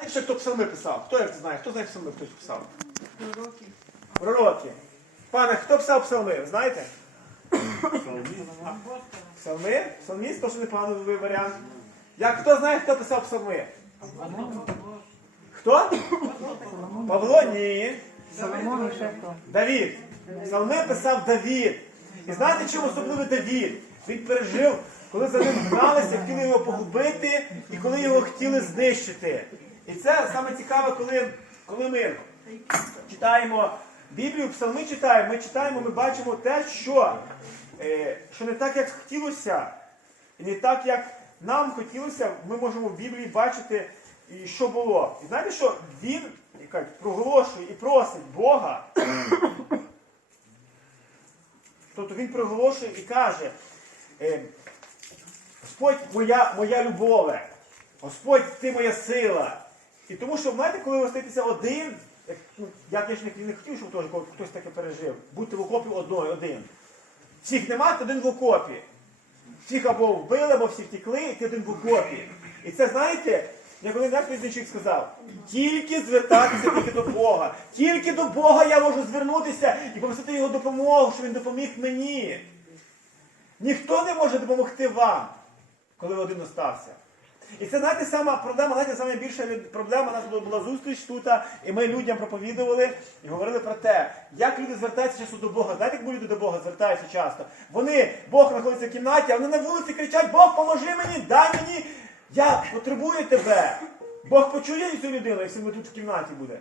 Знаєте, ще хто псалми писав? Хто як знає? Хто знає псалми, хто писав? Пророки. Пророки. Пане, хто писав псалми? Знаєте? Псалми? Псалміст, то що непоганий варіант. Як хто знає, хто писав псалми? Хто? Павло? Ні. Соломон ще хто? Давід. Псалми писав Давід. І знаєте, чим особливий Давід? Він пережив, коли за ним гналися, хотіли його погубити і коли його хотіли знищити. І це саме цікаве, коли, коли ми читаємо Біблію, псалми читаємо, ми читаємо, ми бачимо те, що, е, що не так, як хотілося, і не так, як нам хотілося, ми можемо в Біблії бачити, що було. І знаєте, що він як проголошує і просить Бога. Тобто він проголошує і каже, е, Господь моя, моя любове, Господь ти моя сила. І тому що, знаєте, коли ви остаєтеся один, ну, я теж не, не хотів, щоб теж хтось таке пережив, будьте в окопі одною, один. Всіх нема, ти один в окопі. Всіх або вбили, або всі втекли, і ти один в окопі. І це, знаєте, як один Пізничик сказав, тільки звертатися тільки до Бога. Тільки до Бога я можу звернутися і попросити його допомогу, щоб він допоміг мені. Ніхто не може допомогти вам, коли ви один остався. І це, знаєте, сама проблема, знаєте, саме більша проблема, у нас була- зустріч тут, і ми людям проповідували і говорили про те, як люди звертаються часто до Бога. Знаєте, як люди до Бога звертаються часто? Вони, Бог знаходиться в кімнаті, а вони на вулиці кричать, Бог, поможи мені, дай мені, я потребую тебе. Бог почує цю людину, якщо ми тут в кімнаті буде.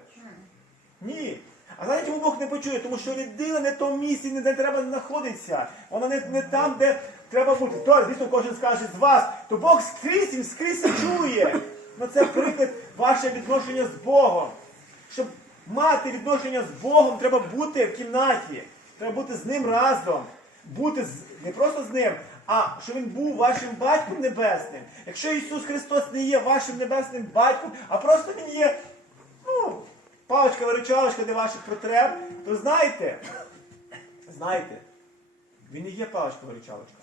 Ні. А знаєте, чому Бог не почує? Тому що людина не в тому місці, не треба знаходитися. Вона не, не там, де треба бути. То, звісно, кожен скаже з вас, то Бог скрізь він скрізь чує. Ну це приклад ваше відношення з Богом. Щоб мати відношення з Богом, треба бути в кімнаті. Треба бути з ним разом. Бути з, не просто з ним, а щоб він був вашим батьком небесним. Якщо Ісус Христос не є вашим небесним батьком, а просто Він є, паличка виручалочка для ваших потреб, то знайте, знайте, він не є паличка виручалочка.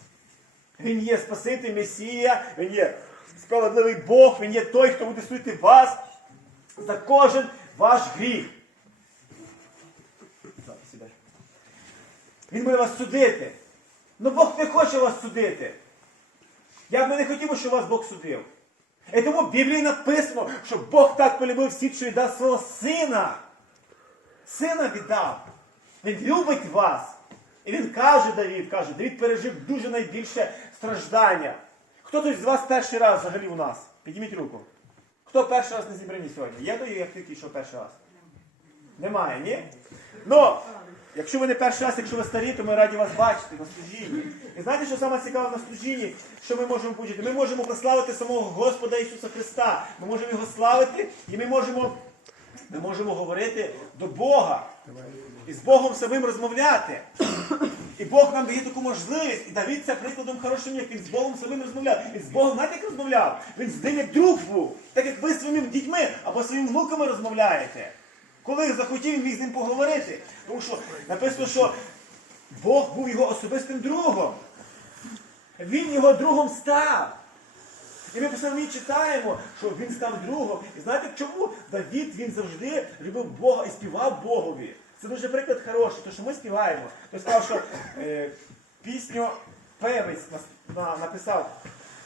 Він є Спаситель Месія, він є справедливий Бог, він є той, хто буде судити вас за кожен ваш гріх. Він буде вас судити. Ну Бог не хоче вас судити. Я б не хотів, щоб вас Бог судив. І тому в Біблії написано, що Бог так полюбив світ, що віддав свого сина. Сина віддав. Він любить вас. І він каже, Давід, каже, Давід пережив дуже найбільше страждання. Хто тут з вас перший раз взагалі у нас? Підніміть руку. Хто перший раз на зібранні сьогодні? Є той, як тільки що перший раз? Немає, ні? Ну, якщо ви не перший раз, якщо ви старі, то ми раді вас бачити на служінні. І знаєте, що саме цікаве на служінні, що ми можемо почути? Ми можемо прославити самого Господа Ісуса Христа. Ми можемо Його славити і ми можемо, ми можемо говорити до Бога. І з Богом самим розмовляти. І Бог нам дає таку можливість. І Давід це прикладом хорошим, як він з Богом самим розмовляв. Він з Богом знаєте, як розмовляв? Він з ним як друг був. Так як ви з своїми дітьми або своїми внуками розмовляєте. Коли захотів, він міг з ним поговорити. Тому що написано, що Бог був його особистим другом. Він його другом став. І ми самі читаємо, що він став другом. І знаєте чому? Давід він завжди любив Бога і співав Богові. Це дуже приклад хороший, тому що ми співаємо. Хтось сказав, що е, пісню певець нас- на- написав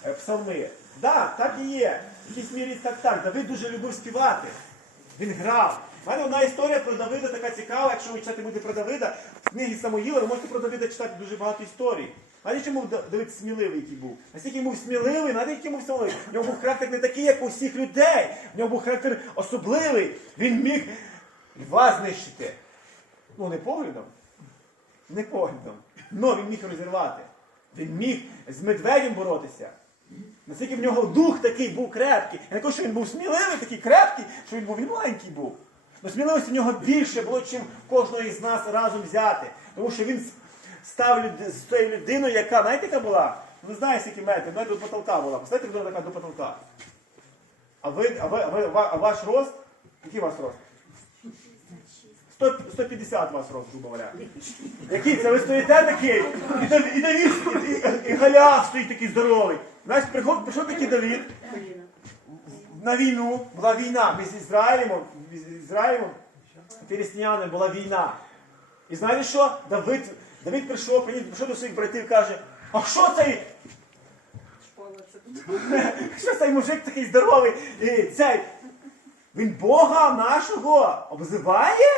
е, псалми. Так, да, так і є. В якійсь мірі так так. Давид дуже любив співати. Він грав. У мене одна історія про Давида така цікава, якщо ви читати будете про Давида, в книгі Самоїла, ви можете про Давида читати дуже багато історій. Знаєте, чому Давид сміливий який був? Наскільки він був сміливий, знаєте, який був сміливий? В нього був характер не такий, як у всіх людей. В нього був характер особливий. Він міг льва знищити. Ну, не поглядом. Не поглядом. Но він міг розірвати. Він міг з медведем боротися. Наскільки в нього дух такий був крепкий. Я не кажу, що він був сміливий, такий крепкий, що він був він маленький був. Но сміливості в нього більше було, чим кожного із нас разом взяти. Тому що він став люд- з тою людиною, яка, знаєте, яка була? Ви знаєте, скільки метрів, вона до потолка була. Представляєте, хто така до потолка? А ви, а ви, а ви, а ваш рост? Який вас рост? 100, 150 вас рост, грубо говоря. Який це? Ви стоїте такий, і, Дав- і Давід, і, і, і Галяв стоїть такий здоровий. Знаєш, прийшов, прийшов такий Давід, на війну, була війна між Ізраїлем, Ізраїлем і філістинянами була війна. І знаєте що? Давид, Давид прийшов, прийшов до своїх братів і каже, а що цей? Що цей мужик такий здоровий? І цей, він Бога нашого обзиває?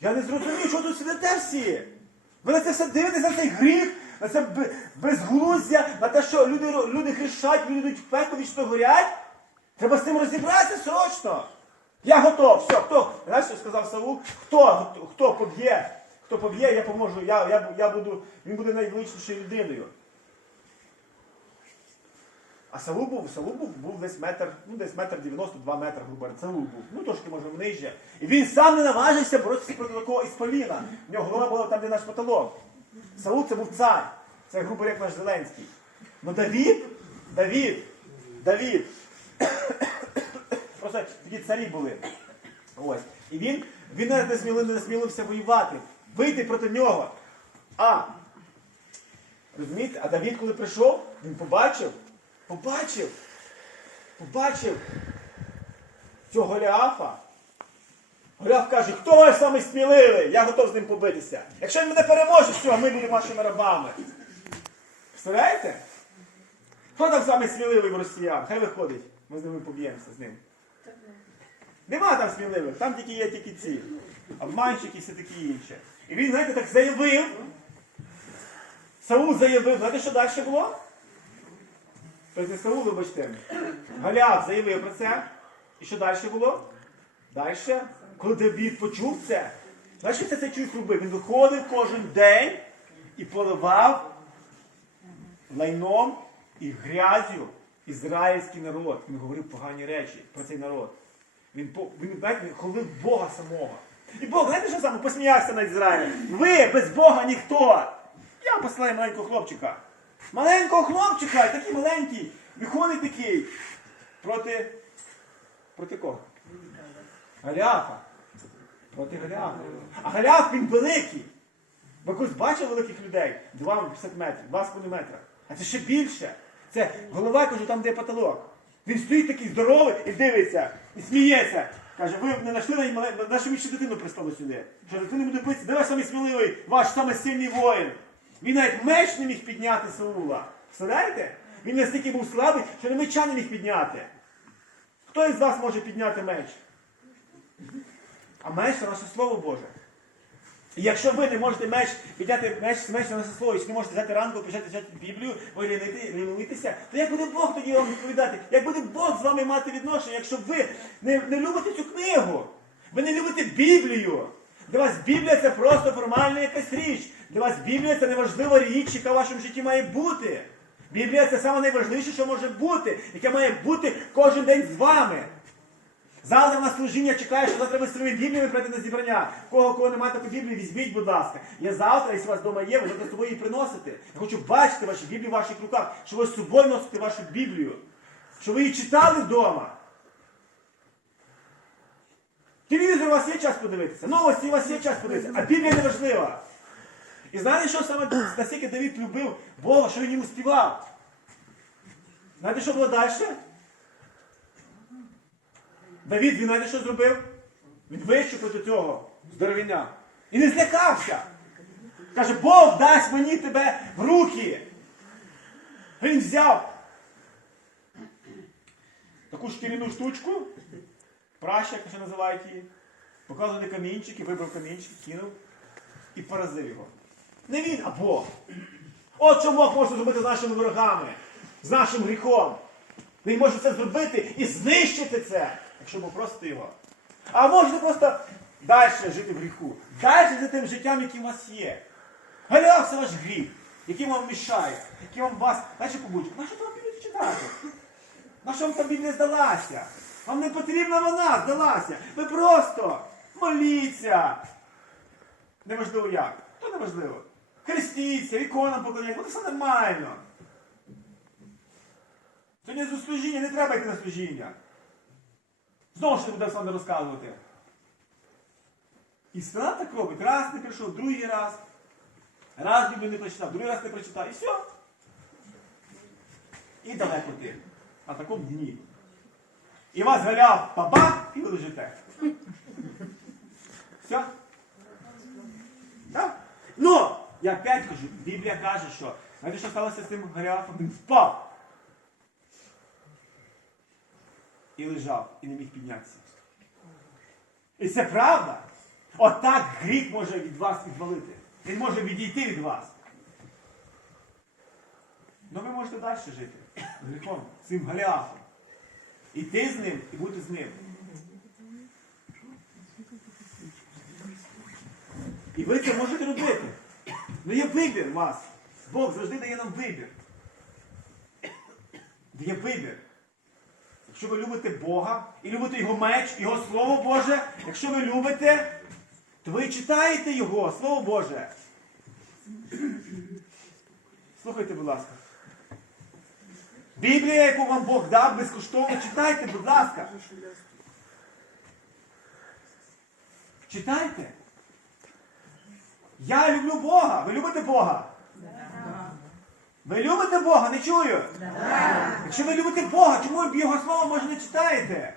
Я не зрозумів, що тут сидите всі. Ви на це все дивитесь на цей гріх, на це безглуздя, на те, що люди, люди грішать, люди йдуть в пекло, вічно горять. Треба з цим розібратися срочно. Я готов. Все, хто, знаєш, що сказав Саул? Хто, хто поб'є, хто поб'є, я поможу, я, я, я буду, він буде найвеличнішою людиною. А Саул був, Саул був, був десь метр, ну десь метр 92 метри, грубо. Саул був. Ну трошки може нижче. І він сам не наважився боротися проти такого ісполіна. В нього голова була там, де наш потолок. Саул це був цар. Це, грубо як наш Зеленський. Ну Давід, Давід, Давід. Просто такі царі були. Ось. І він, він навіть не смілився, воювати, вийти проти нього. А Розумієте? А Давід, коли прийшов, він побачив, побачив, побачив цього Голіафа. Голіаф каже, хто ваш самий сміливий? Я готов з ним побитися. Якщо він мене переможе, все, ми будемо вашими рабами. Представляєте? Хто там самий сміливий в росіян? Хай виходить. Ми з ними поб'ємося з ним. Нема там сміливих, там тільки є тільки ці. Обманщики і все таке інше. І він, знаєте, так заявив. Саул заявив, знаєте, що далі було? Тобто Саул, вибачте. Галіаф заявив про це. І що далі було? Далі, коли Давід почув це, знаєш, що це чоловік робив? Він виходив кожен день і поливав лайном і грязю ізраїльський народ. Він говорив погані речі про цей народ. Він, він, він хвалив Бога самого. І Бог, знаєте, що саме? Посміявся над Ізраїлем. Ви без Бога ніхто. Я посилаю маленького хлопчика. Маленького хлопчика, такий маленький, виходить такий. Проти. Проти кого? Галіафа. Проти Галіафа. А Галіаф він великий. Ви колись бачили великих людей? 2,50 метрів, 2,5 метра. А це ще більше. Це голова, кажу, там, де потолок. Він стоїть такий здоровий і дивиться, і сміється. Каже, ви не знайшли на що ще дитину пристали сюди? Що дитину буде битися? Де ваш самий сміливий, ваш самий сильний воїн? Він навіть меч не міг підняти Саула. Представляєте? Він настільки був слабий, що не меча не міг підняти. Хто із вас може підняти меч? А меч це наше слово Боже. Якщо ви не можете меч підняти меч, на слово, якщо не можете взяти ранку, почати взяти Біблію, ви лінити- лінуєтеся, то як буде Бог тоді вам відповідати? Як буде Бог з вами мати відношення, якщо ви не, не любите цю книгу? Ви не любите Біблію? Для вас Біблія це просто формальна якась річ. Для вас Біблія це неважлива річ, яка в вашому житті має бути. Біблія це найважливіше, що може бути, яке має бути кожен день з вами. Завтра на служіння чекає, що завтра ви своїми Бібліями прийти на зібрання. Кого кого немає такої Біблії, візьміть, будь ласка. Я завтра, якщо у вас вдома є, ви можете з собою її приносити. Я хочу бачити ваші Біблії в ваших руках, що ви з собою носите вашу Біблію. Що ви її читали вдома. Телевізор у вас є час подивитися, новості у вас є час подивитися, а Біблія не важлива. І знаєте, що саме настільки Давид любив Бога, що він йому співав? Знаєте, що було далі? Давід, він знаєте, що зробив? Він вищу проти цього здоров'яня. І не злякався. Каже, Бог дасть мені тебе в руки. Він взяв таку шкіряну штучку, праща, як ще називають її, показували камінчики, вибрав камінчик, кинув і поразив його. Не він, а Бог. От що Бог може зробити з нашими ворогами, з нашим гріхом. Він може це зробити і знищити це, якщо попросити його. А можете просто далі жити в гріху. Далі за тим життям, яке у вас є. Галяв це ваш гріх, який вам мішає, який вам вас. Знаєте, побудь, на що вам Біблію читати? На що вам та Біблія здалася? Вам не потрібна вона, здалася. Ви просто моліться. Неважливо як. То неважливо. Хрестіться, іконам поклоняйте, ну все нормально. Сьогодні за служіння, не треба йти на служіння. Знову ж не буде саме розказувати. І сина так робить. Раз не прийшов, другий раз. Раз Біблію не прочитав, другий раз не прочитав. І все. І далеко ти. На такому дні. І вас галяв бабах, і ви лежите. Все? Так? Ну, я опять кажу, Біблія каже, що знаєте, що сталося з тим Голіафом? Він впав. І лежав, і не міг піднятися. І це правда. Отак гріх може від вас відвалити. Він може відійти від вас. Ну ви можете далі жити з гріхом, цим Голіафом. Іти з ним і бути з ним. І ви це можете робити. Ну є вибір у вас. Бог завжди дає нам вибір. Є вибір. Якщо ви любите Бога і любите Його меч, Його Слово Боже, якщо ви любите, то ви читаєте Його, Слово Боже. Слухайте, будь ласка. Біблія, яку вам Бог дав, безкоштовно читайте, будь ласка. Читайте. Я люблю Бога. Ви любите Бога? Ви любите Бога? Не чую? Якщо ви любите Бога, чому ви Його Слово може не читаєте?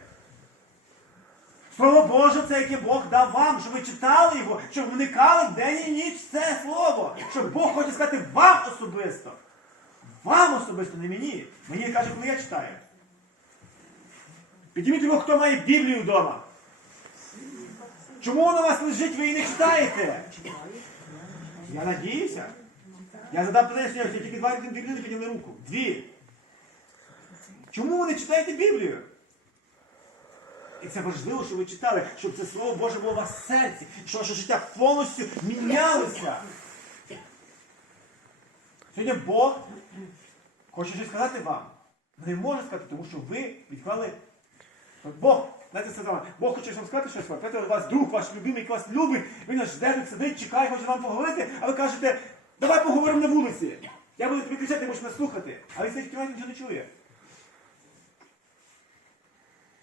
Слово Боже, це яке Бог дав вам, щоб ви читали його, щоб вникали день і ніч це слово. Щоб Бог хоче сказати вам особисто. Вам особисто, не мені. Мені каже, коли я читаю. Підніміть його, хто має Біблію вдома. Чому вона у вас лежить, ви її не читаєте? Я надіюся. Я задав питання, сьогодні, тільки два людини підняли руку. Дві. Чому ви не читаєте Біблію? І це важливо, щоб ви читали, щоб це Слово Боже було у вас в серці, щоб ваше життя повністю мінялося. Сьогодні Бог хоче щось сказати вам. Не може сказати, тому що ви відклали. Бог, знаєте, це саме, Бог хоче вам сказати щось. Знаєте, у вас друг ваш любимий, який вас любить, він аж тут сидить, чекає, хоче вам поговорити, а ви кажете, давай поговоримо на вулиці. Я буду тобі кричати, можеш мене слухати. А він сидить в кімнаті, нічого не чує.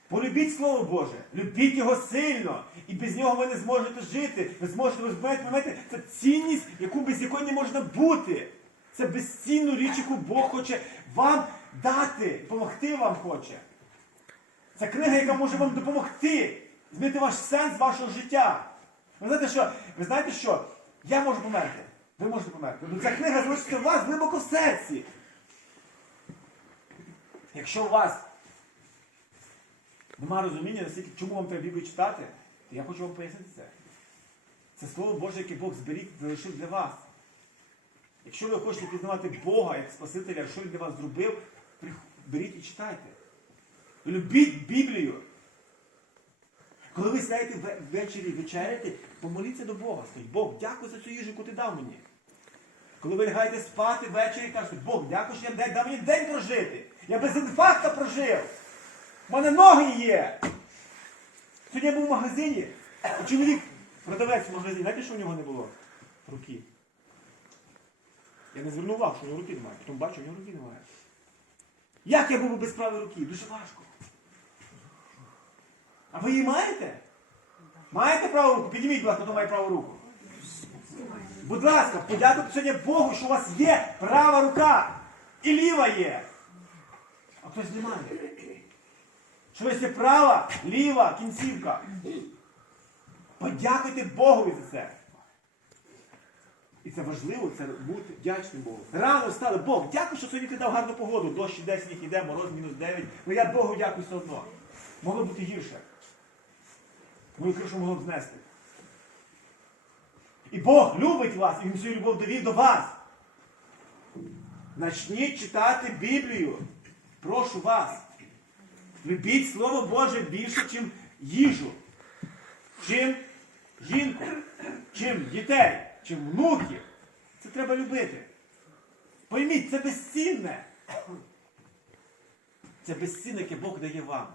Полюбіть Слово Боже, любіть його сильно, і без нього ви не зможете жити. Ви зможете ви зможете це цінність, яку без якої не можна бути. Це безцінну річ, яку Бог хоче вам дати, допомогти вам хоче. Це книга, яка може вам допомогти змінити ваш сенс вашого життя. Ви знаєте, що? Ви знаєте що? Я можу померти. Ви можете померти. Ну, ця книга залишиться у вас глибоко в серці. Якщо у вас нема розуміння, наскільки, чому вам треба Біблію читати, то я хочу вам пояснити це. Це Слово Боже, яке Бог зберіг, залишив для вас. Якщо ви хочете пізнавати Бога як Спасителя, що Він для вас зробив, беріть і читайте. Любіть Біблію. Коли ви сяєте ввечері вечеряти, помоліться до Бога. Скажіть, Бог, дякую за цю їжу, яку ти дав мені. Коли ви лягаєте спати ввечері, кажете, Бог, дякую, що я день- дав мені день прожити. Я без інфаркта прожив. У мене ноги є. Сьогодні я був в магазині, і чоловік, продавець в магазині, знаєте, що у нього не було? Руки. Я не звернув увагу, що у нього руки немає. Потім бачу, у нього руки немає. Як я був без правої руки? Дуже важко. А ви її маєте? Маєте праву руку? Підніміть, будь ласка, хто має праву руку. Будь ласка, подякуйте сьогодні Богу, що у вас є права рука. І ліва є. А хтось не має. Що у вас є права, ліва, кінцівка. Подякуйте Богові за це. І це важливо, це бути вдячним Богу. Рано встали, Бог, дякую, що сьогодні ти дав гарну погоду. Дощ іде, сніг іде, мороз мінус 9. Ну я Богу дякую все одно. Могло бути гірше. Мою кришу могло б знести. І Бог любить вас, і Він свою любов довів до вас. Начніть читати Біблію. Прошу вас. Любіть Слово Боже більше, ніж їжу, чим жінку, чим дітей, чим внуків. Це треба любити. Пойміть, це безцінне. Це безцінне, яке Бог дає вам.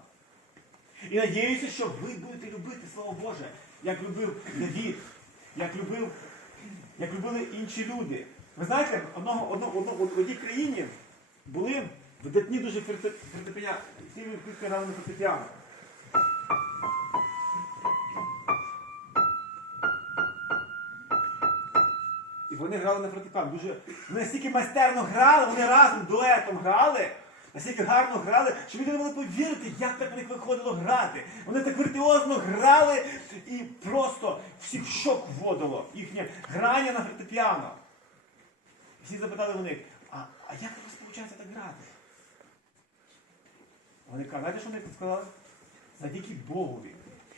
І надіюся, що ви будете любити Слово Боже, як любив Давід, як любив, як любили інші люди. Ви знаєте, одного, одного, одного, в одній країні були видатні дуже форте- фортепіано, всі люди грали на фортепіано. І вони грали на фортепіано. Дуже вони настільки майстерно грали, вони разом дуетом грали. Настільки гарно грали, що люди не могли повірити, як так в них виходило грати. Вони так віртуозно грали і просто всіх в шок вводило їхнє грання на фортепіано. Всі запитали у а, а як у вас виходить так грати? Вони кажуть, знаєте, що вони сказали? Завдяки Богові.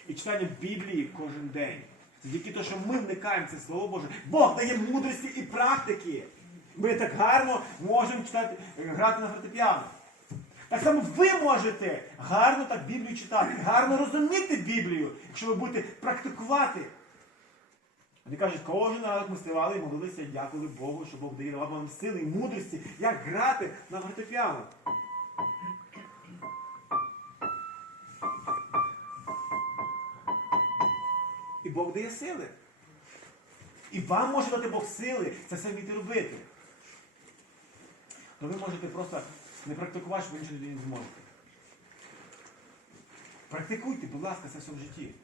І читання Біблії кожен день. Завдяки тому, що ми вникаємо це Слово Боже. Бог дає мудрості і практики. Ми так гарно можемо читати, грати на фортепіано. Так само ви можете гарно так Біблію читати, гарно розуміти Біблію, якщо ви будете практикувати. Вони кажуть, кожен раз ми співали і молилися, і дякували Богу, що Бог дає вам сили і мудрості, як грати на фортепіано. І Бог дає сили. І вам може дати Бог сили це все вміти робити. То ви можете просто не практикувати, що ви нічого не зможете. Практикуйте, будь ласка, це все в житті.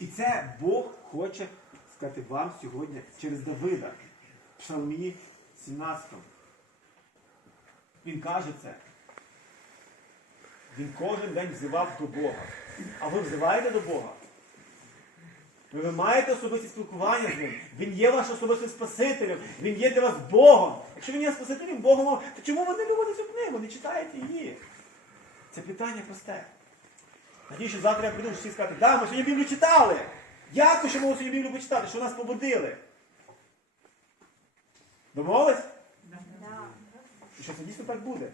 І це Бог хоче сказати вам сьогодні через Давида в Псалмі 17. Він каже це. Він кожен день взивав до Бога. А ви взиваєте до Бога? Ви, ви маєте особисте спілкування з ним. Він є ваш особистим Спасителем. Він є для вас Богом. Якщо він є Спасителем Богом, то чому ви не любите цю книгу, не читаєте її? Це питання просте. Надію, що завтра я прийду всі сказати, да, ми сьогодні Біблію читали. Дякую, що ми сьогодні Біблію почитати, що нас побудили. Домовились? І що це дійсно так буде.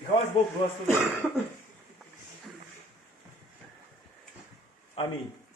І хай вас Бог благословить. Амінь.